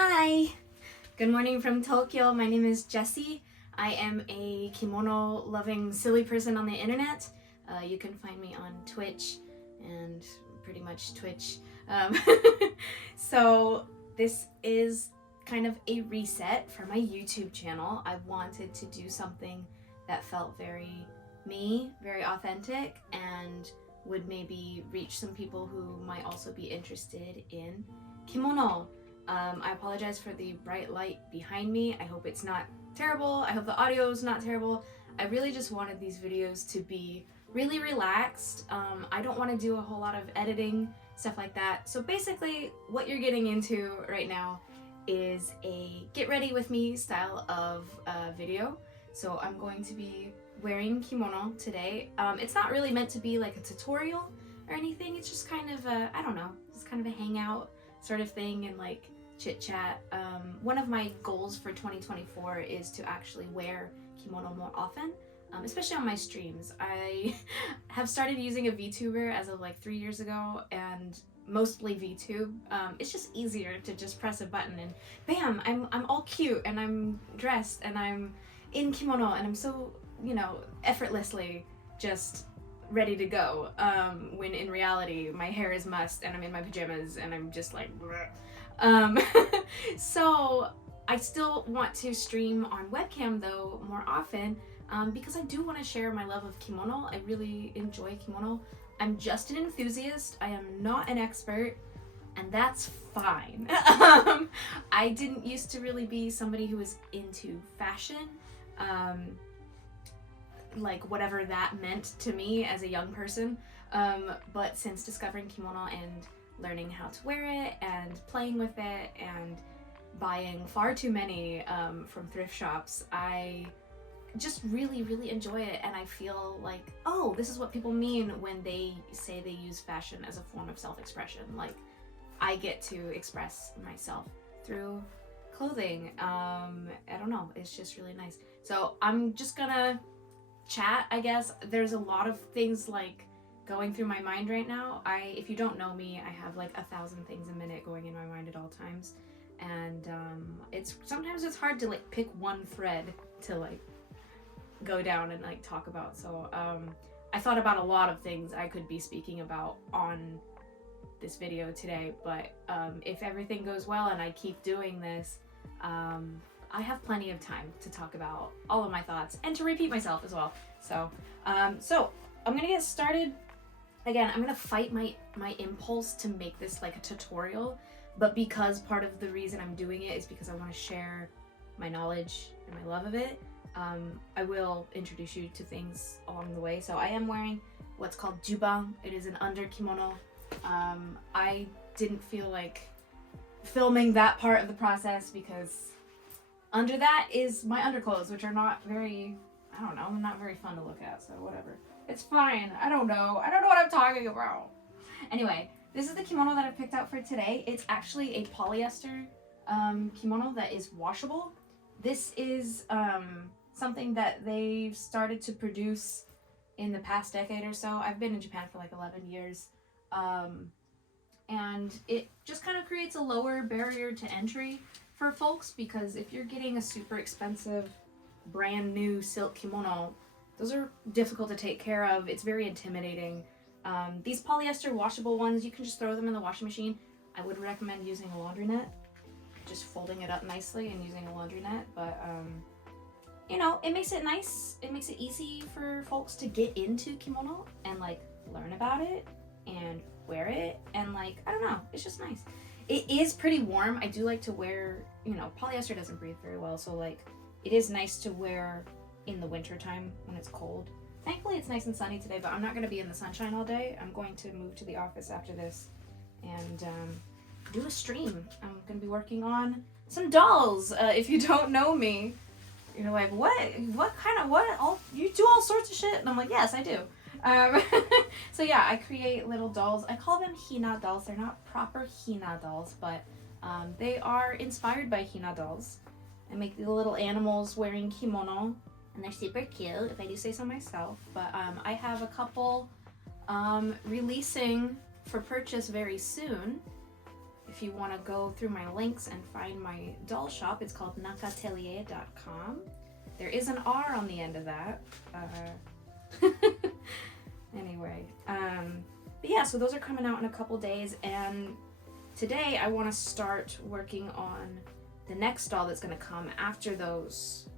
Hi! Good morning from Tokyo. My name is Jessi. I am a kimono-loving silly person on the internet. You can find me on Twitch and pretty much Twitch. So this is kind of a reset for my YouTube channel. I wanted to do something that felt very me, very authentic, and would maybe reach some people who might also be interested in kimono. I apologize for the bright light behind me. I hope it's not terrible. I hope the audio is not terrible. I really just wanted these videos to be really relaxed. I don't want to do a whole lot of editing, stuff like that. So basically what you're getting into right now is a get ready with me style of video. So I'm going to be wearing kimono today. It's not really meant to be like a tutorial or anything. It's just kind of a, I don't know, it's kind of a hangout sort of thing and like chit chat. One of my goals for 2024 is to actually wear kimono more often, especially on my streams. I have started using a VTuber as of like 3 years ago, and mostly VTube. It's just easier to just press a button and bam, I'm all cute and I'm dressed and I'm in kimono and I'm so, you know, effortlessly just ready to go, when in reality my hair is mussed and I'm in my pajamas and I'm just like so I still want to stream on webcam though more often, because I do want to share my love of kimono. I really enjoy kimono. I'm just an enthusiast. I am not an expert, and that's fine. I didn't used to really be somebody who was into fashion, like whatever that meant to me as a young person, but since discovering kimono and learning how to wear it and playing with it and buying far too many from thrift shops, I just really enjoy it, and I feel like, oh, this is what people mean when they say they use fashion as a form of self-expression. Like, I get to express myself through clothing. I don't know, it's just really nice. So I'm just gonna chat, I guess. There's a lot of things like going through my mind right now. If you don't know me, I have like 1,000 things a minute going in my mind at all times, and sometimes it's hard to like pick one thread to like go down and like talk about. So I thought about a lot of things I could be speaking about on this video today, but if everything goes well and I keep doing this, I have plenty of time to talk about all of my thoughts and to repeat myself as well. So so I'm gonna get started. Again, I'm gonna fight my impulse to make this like a tutorial, but because part of the reason I'm doing it is because I want to share my knowledge and my love of it, I will introduce you to things along the way. So I am wearing what's called jubang. It is an under kimono. I didn't feel like filming that part of the process because under that is my underclothes, which are not very, I don't know, not very fun to look at, so whatever. It's fine. I don't know what I'm talking about. Anyway, this is the kimono that I picked out for today. It's actually a polyester kimono that is washable. This is something that they've started to produce in the past decade or so. I've been in Japan for like 11 years. And it just kind of creates a lower barrier to entry for folks, because if you're getting a super expensive brand new silk kimono, those are difficult to take care of. It's very intimidating. These polyester washable ones, you can just throw them in the washing machine. I would recommend using a laundry net, just folding it up nicely and using a laundry net, but you know, it makes it nice. It makes it easy for folks to get into kimono and like learn about it and wear it, and like, I don't know, it's just nice. It is pretty warm. I do like to wear, you know, polyester doesn't breathe very well, so like it is nice to wear in the winter time when it's cold. Thankfully it's nice and sunny today, but I'm not going to be in the sunshine all day. I'm going to move to the office after this and do a stream. I'm going to be working on some dolls. If you don't know me, you're like, what kind of, you do all sorts of shit? And I'm like, yes, I do. So yeah, I create little dolls. I call them hina dolls. They're not proper hina dolls, but they are inspired by hina dolls. I make the little animals wearing kimono, and they're super cute, if I do say so myself. But I have a couple releasing for purchase very soon. If if you want to go through my links and find my doll shop, it's called nakatelier.com. There is an R on the end of that. Anyway, but yeah, so those are coming out in a couple days, and today I want to start working on the next doll that's going to come after those.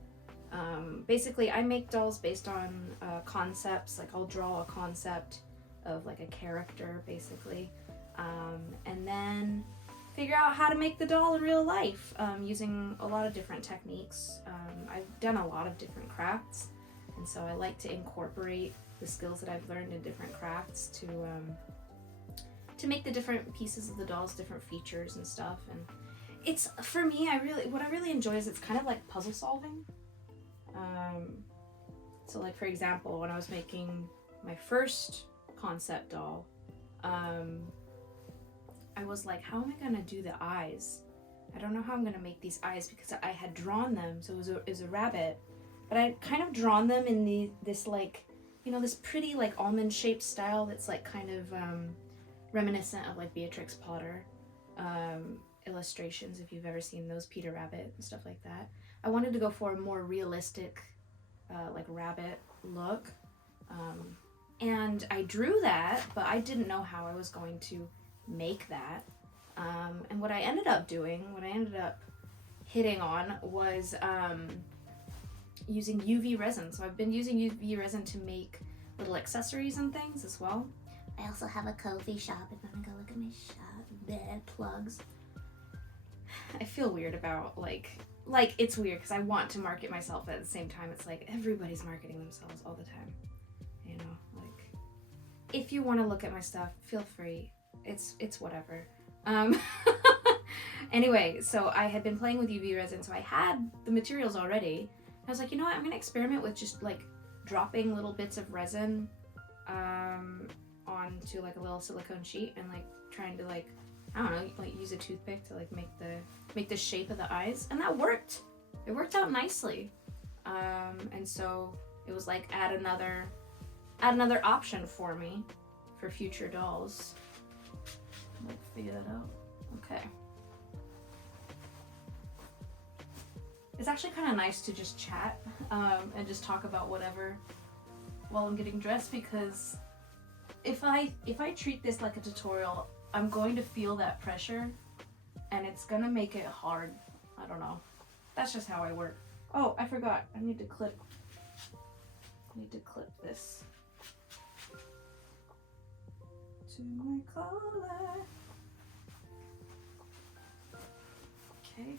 Basically, I make dolls based on concepts. Like, I'll draw a concept of like a character, basically, and then figure out how to make the doll in real life using a lot of different techniques. I've done a lot of different crafts, and so I like to incorporate the skills that I've learned in different crafts to make the different pieces of the dolls different features and stuff. And it's, for me, what I really enjoy is it's kind of like puzzle solving. So like, for example, when I was making my first concept doll, I was like, how am I gonna do the eyes? I don't know how I'm gonna make these eyes, because I had drawn them, so it was a rabbit, but I had kind of drawn them in this like, you know, this pretty like almond shaped style that's like kind of reminiscent of like Beatrix Potter illustrations, if you've ever seen those, Peter Rabbit and stuff like that. I wanted to go for a more realistic like rabbit look, and I drew that, but I didn't know how I was going to make that. And what I ended up hitting on was using UV resin. So I've been using UV resin to make little accessories and things as well. I also have a coffee shop if you want to go look at my shop. Bad plugs. I feel weird about like it's weird because I want to market myself, but at the same time it's like everybody's marketing themselves all the time. You know, like, if you want to look at my stuff, feel free. It's whatever. Anyway, so I had been playing with UV resin, so I had the materials already. I was like, you know what, I'm gonna experiment with just like dropping little bits of resin onto like a little silicone sheet and like trying to like, I don't know, like use a toothpick to like make the shape of the eyes, and that worked. It worked out nicely. And so it was like add another option for me for future dolls. Like, figure that out. Okay. It's actually kind of nice to just chat and just talk about whatever while I'm getting dressed, because if I treat this like a tutorial, I'm going to feel that pressure and it's gonna make it hard. I don't know. That's just how I work. Oh, I forgot. I need to clip this to my collar. Okay.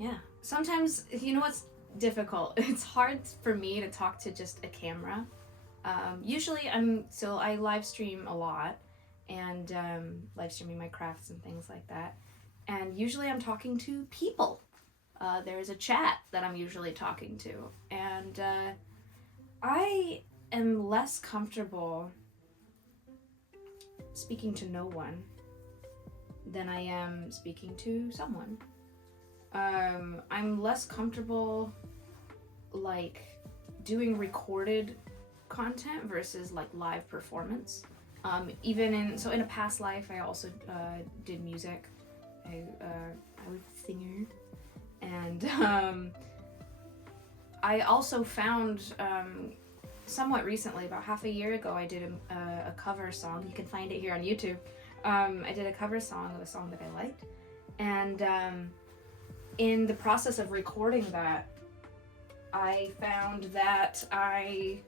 Yeah. Sometimes, you know what's difficult? It's hard for me to talk to just a camera. Usually I live stream a lot, and live streaming my crafts and things like that. And usually I'm talking to people. There's a chat that I'm usually talking to, and I am less comfortable speaking to no one than I am speaking to someone. I'm less comfortable like doing recorded content versus like live performance. Even in a past life, I also did music. I was a singer, and I also found somewhat recently, about half a year ago, I did a cover song. You can find it here on YouTube. I did a cover song of a song that I liked, and in the process of recording that, I found that I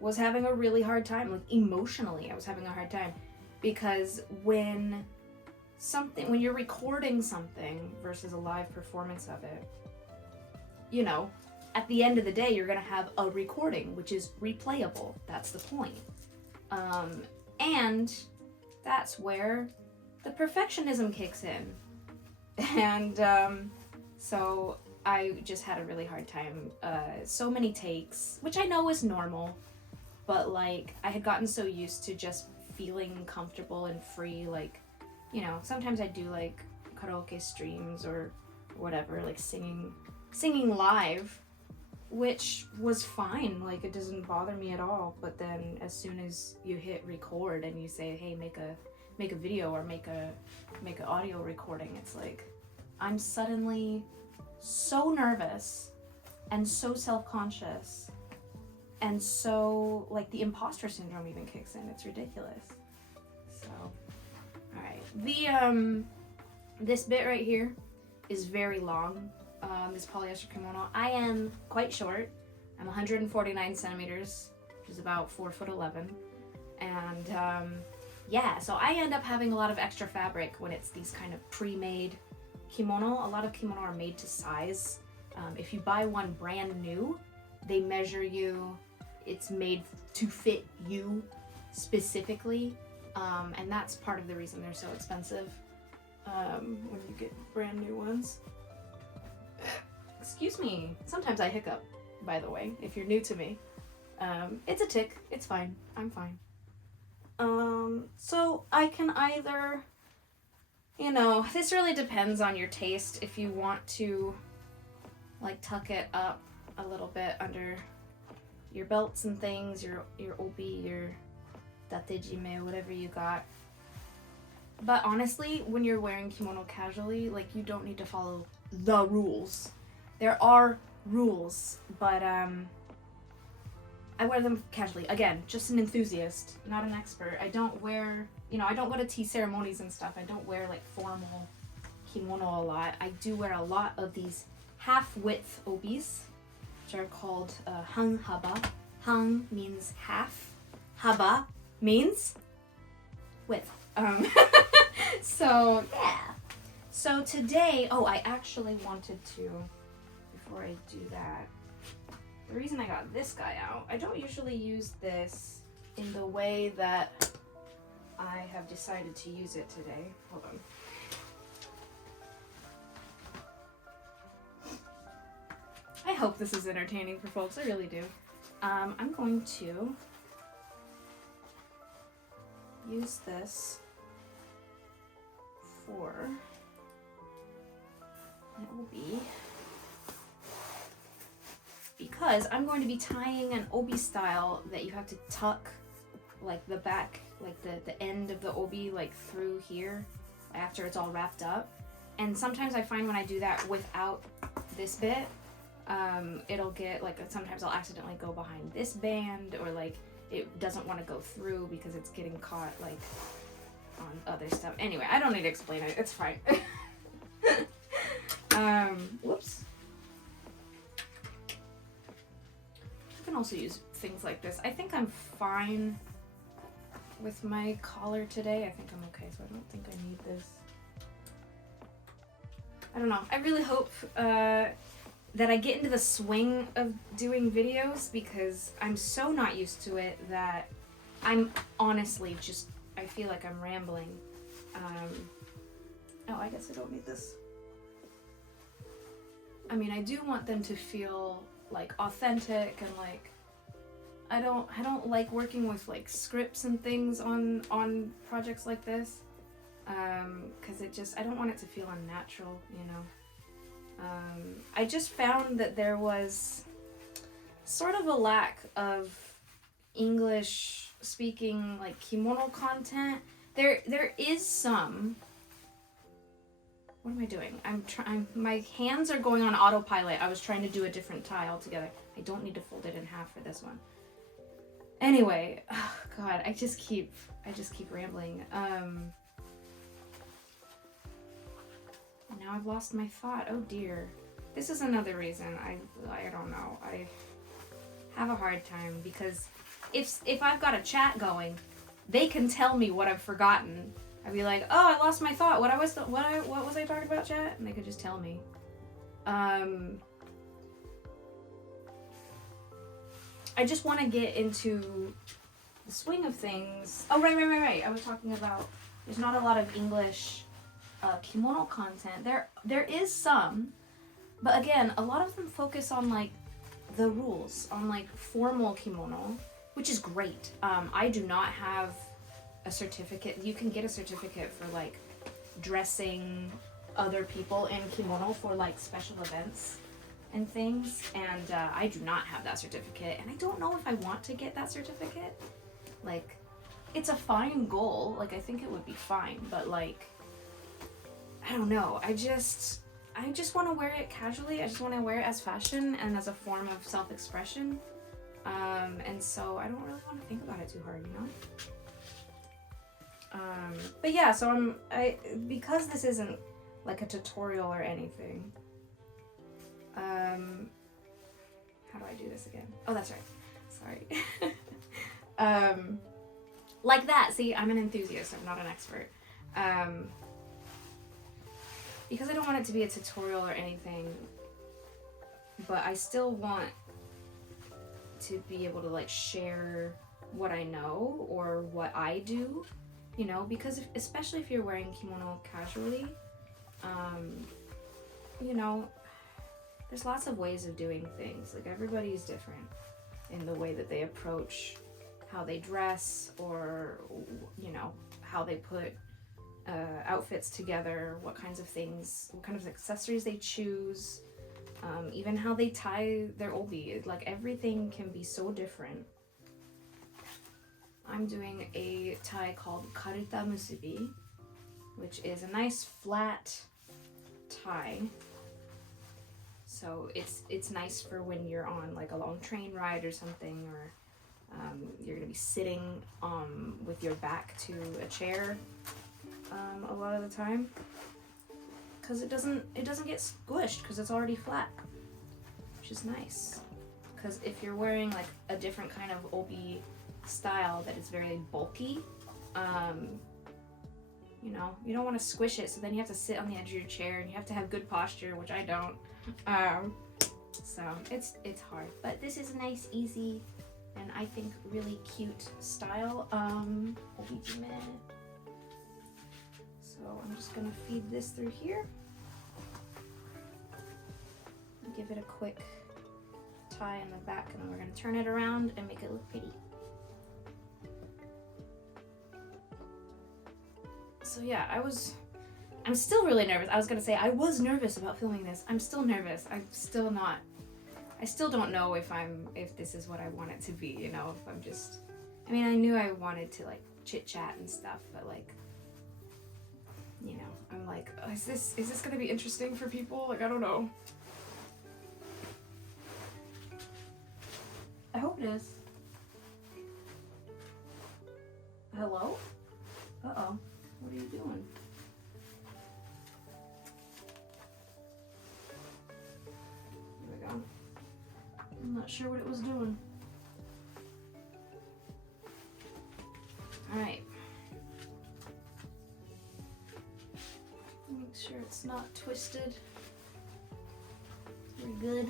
was having a really hard time, like emotionally I was having a hard time, because when you're recording something versus a live performance of it, you know, at the end of the day you're gonna have a recording which is replayable. That's the point. And that's where the perfectionism kicks in. And so I just had a really hard time. So many takes, which I know is normal, but like I had gotten so used to just feeling comfortable and free. Like, you know, sometimes I do like karaoke streams or whatever, like singing live. which was fine. Like, it doesn't bother me at all. But then as soon as you hit record and you say, hey, make a video or make an audio recording, it's like I'm suddenly so nervous and so self-conscious and so, like, the imposter syndrome even kicks in. It's ridiculous. So, all right. This bit right here is very long. This polyester kimono. I am quite short. I'm 149 centimeters, which is about 4'11". And yeah, so I end up having a lot of extra fabric when it's these kind of pre-made kimono. A lot of kimono are made to size. If you buy one brand new, they measure you. It's made to fit you specifically. And that's part of the reason they're so expensive when you get brand new ones. Excuse me. Sometimes I hiccup, by the way, if you're new to me. It's a tick. It's fine. I'm fine. So I can either, this really depends on your taste. If you want to, like, tuck it up a little bit under your belts and things, your obi, your datejime, whatever you got. But honestly, when you're wearing kimono casually, like, you don't need to follow the rules. There are rules, but I wear them casually. Again, just an enthusiast, not an expert. I don't wear, I don't go to tea ceremonies and stuff. I don't wear, like, formal kimono a lot. I do wear a lot of these half-width obis, which are called hang haba. Hang means half. Haba means width. So, yeah. So today, I actually wanted to, before I do that, the reason I got this guy out, I don't usually use this in the way that I have decided to use it today. Hold on. I hope this is entertaining for folks. I really do. I'm going to use this for an obi because I'm going to be tying an obi style that you have to tuck, like, the back, like the end of the obi, like, through here after it's all wrapped up. And sometimes I find when I do that without this bit, it'll get, like, sometimes I'll accidentally go behind this band, or, like, it doesn't want to go through because it's getting caught, like, on other stuff. Anyway, I don't need to explain it. It's fine. Whoops. You can also use things like this. I think I'm fine with my collar today. I think I'm okay, so I don't think I need this. I don't know. I really hope that I get into the swing of doing videos, because I'm so not used to it that I'm honestly just, I feel like I'm rambling. Oh, I guess I don't need this. I mean, I do want them to feel, like, authentic, and, like, I don't like working with, like, scripts and things on projects like this, because it just, I don't want it to feel unnatural, I just found that there was sort of a lack of English speaking, like, kimono content. There is some. What am I doing? My hands are going on autopilot. I was trying to do a different tie altogether. I don't need to fold it in half for this one. Anyway, oh God, I just keep rambling. Now I've lost my thought. Oh dear. This is another reason I don't know. I have a hard time, because if I've got a chat going, they can tell me what I've forgotten. I'd be like, oh, I lost my thought. What was I talking about, chat? And they could just tell me. I just want to get into the swing of things. Oh, right. I was talking about, there's not a lot of English kimono content. There is some, but again, a lot of them focus on, like, the rules, on, like, formal kimono, which is great. I do not have a certificate. You can get a certificate for, like, dressing other people in kimono for, like, special events and things, and I do not have that certificate, and I don't know if I want to get that certificate. Like, it's a fine goal, like I think it would be fine, but like, I don't know, I just want to wear it casually. I just want to wear it as fashion and as a form of self-expression, and so I don't really want to think about it too hard, you know. But yeah, so because this isn't like a tutorial or anything. How do I do this again? Oh, that's right. Sorry. Like that. See, I'm an enthusiast. I'm not an expert. Because I don't want it to be a tutorial or anything, but I still want to be able to like share what I know or what I do, you know, because especially if you're wearing kimono casually, you know, there's lots of ways of doing things. Like, everybody's different in the way that they approach how they dress, or, you know, how they put outfits together, what kinds of things, what kind of accessories they choose, even how they tie their obi. Like, everything can be so different. I'm doing a tie called karuta musubi, which is a nice flat tie. So it's nice for when you're on like a long train ride or something, or you're gonna be sitting with your back to a chair a lot of the time, because it doesn't get squished because it's already flat, which is nice. Because if you're wearing like a different kind of obi style that is very bulky, you know, you don't want to squish it, so then you have to sit on the edge of your chair and you have to have good posture, which I don't. So it's hard, but this is a nice, easy, and I think really cute style obi-jime. So I'm just gonna feed this through here, give it a quick tie in the back, and then we're gonna turn it around and make it look pretty. So yeah, I'm still really nervous. I was gonna say I was nervous about filming this. I'm still nervous. I still don't know if this is what I want it to be, you know, if I'm just, I mean, I knew I wanted to like chit chat and stuff, but like, you know, I'm like, oh, is this gonna be interesting for people? Like, I don't know. I hope it is. Hello? Uh-oh. What are you doing? There we go. I'm not sure what it was doing. Alright. Make sure it's not twisted. We're good.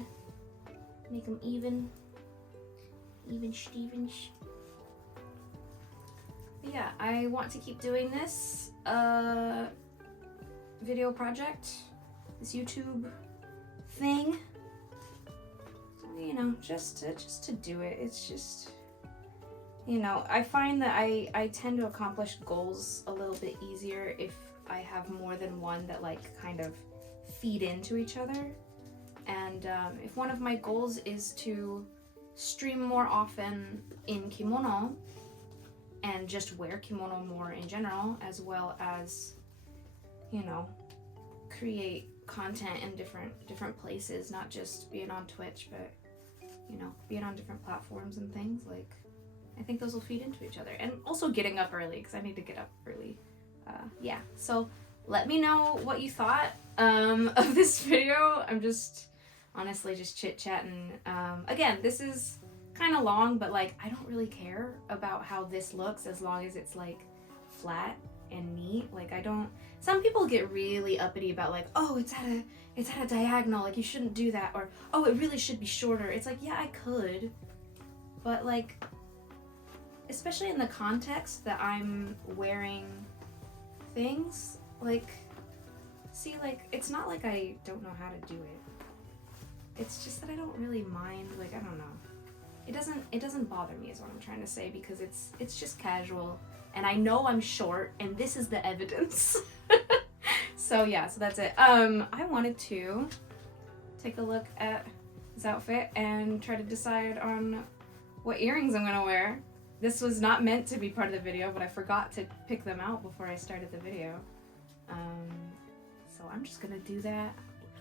Make them even. Even Stevens. Yeah, I want to keep doing this video project, this YouTube thing. You know, just to do it. It's just, you know, I find that I tend to accomplish goals a little bit easier if I have more than one that like kind of feed into each other. And if one of my goals is to stream more often in kimono and just wear kimono more in general, as well as, you know, create content in different places, not just being on Twitch, but, you know, being on different platforms and things, like, I think those will feed into each other. And also getting up early, because I need to get up early. Yeah, so let me know what you thought of this video. I'm just honestly just chit-chatting. Again, this is kind of long, but like, I don't really care about how this looks as long as it's like flat and neat. Like, I don't, some people get really uppity about like, oh, it's at a diagonal, like you shouldn't do that, or oh, it really should be shorter. It's like, yeah, I could, but like, especially in the context that I'm wearing things, like, see, like, it's not like I don't know how to do it. It's just that I don't really mind, like, I don't know. It doesn't bother me is what I'm trying to say, because it's just casual, and I know I'm short, and this is the evidence. So yeah, so that's it. I wanted to take a look at this outfit and try to decide on what earrings I'm gonna wear. This was not meant to be part of the video, but I forgot to pick them out before I started the video. So I'm just gonna do that.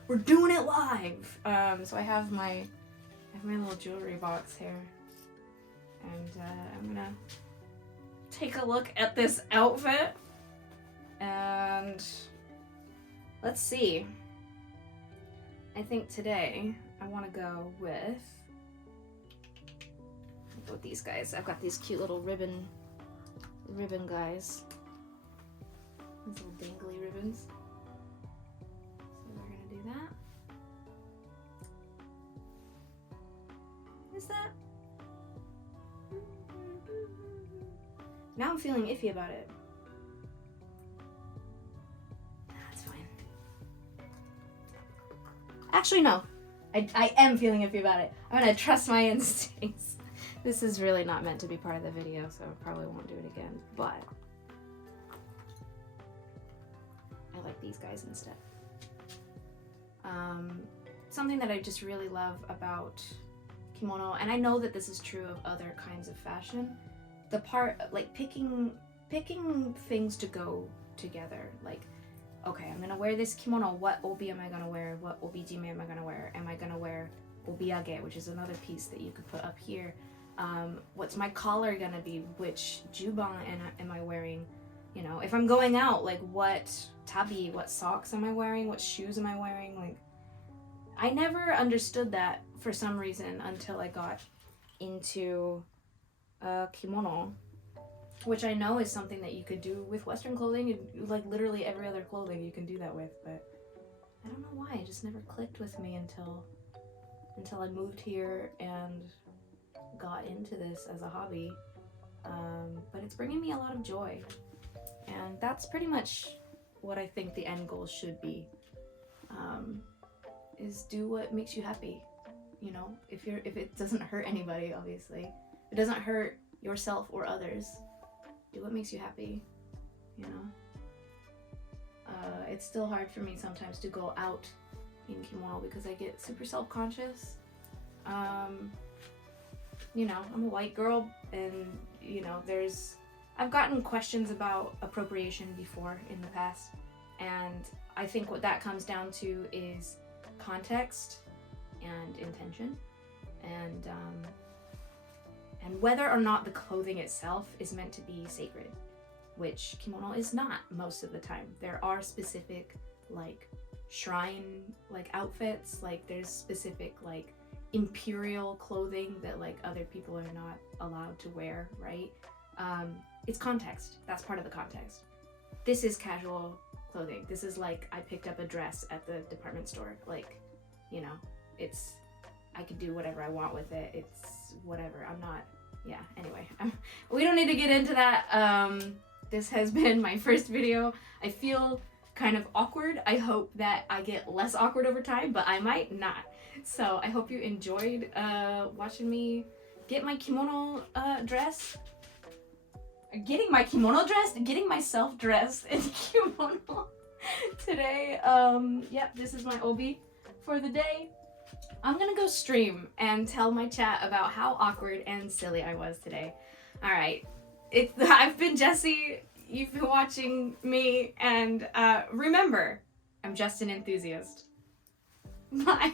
We're doing it live! So I have my little jewelry box here. And I'm gonna take a look at this outfit. And let's see. I think today I want to go with these guys. I've got these cute little ribbon guys. These little dangly ribbons. So we're gonna do that. Is that? Now I'm feeling iffy about it. That's fine. Actually, no. I am feeling iffy about it. I'm gonna trust my instincts. This is really not meant to be part of the video, so I probably won't do it again, but I like these guys instead. Something that I just really love about kimono, and I know that this is true of other kinds of fashion, the part, like picking things to go together. Like, okay, I'm gonna wear this kimono, what obi am I gonna wear? What obijime am I gonna wear? Am I gonna wear obiage, which is another piece that you could put up here? What's my collar gonna be? Which juban am I wearing? You know, if I'm going out, like what tabi, what socks am I wearing? What shoes am I wearing? Like, I never understood that for some reason until I got into kimono, which I know is something that you could do with Western clothing, and like literally every other clothing you can do that with, but I don't know why, it just never clicked with me until I moved here and got into this as a hobby. But it's bringing me a lot of joy, and that's pretty much what I think the end goal should be, is do what makes you happy. You know, if it doesn't hurt anybody, obviously. It doesn't hurt yourself or others. Do what makes you happy, you know? It's still hard for me sometimes to go out in kimono because I get super self-conscious. You know, I'm a white girl, and, you know, I've gotten questions about appropriation before in the past, and I think what that comes down to is context and intention, and whether or not the clothing itself is meant to be sacred, which kimono is not most of the time. There are specific, like, shrine, like, outfits, like, there's specific, like, imperial clothing that, like, other people are not allowed to wear, right? It's context. That's part of the context. This is casual clothing. This is like, I picked up a dress at the department store. Like, you know, I could do whatever I want with it. It's whatever. I'm not, yeah, anyway. We don't need to get into that. This has been my first video. I feel kind of awkward. I hope that I get less awkward over time, but I might not. So I hope you enjoyed watching me get my kimono dress. Getting myself dressed in kimono today. Yep, this is my obi for the day. I'm gonna go stream and tell my chat about how awkward and silly I was today. Alright, I've been Jessi, you've been watching me, and remember, I'm just an enthusiast. Bye!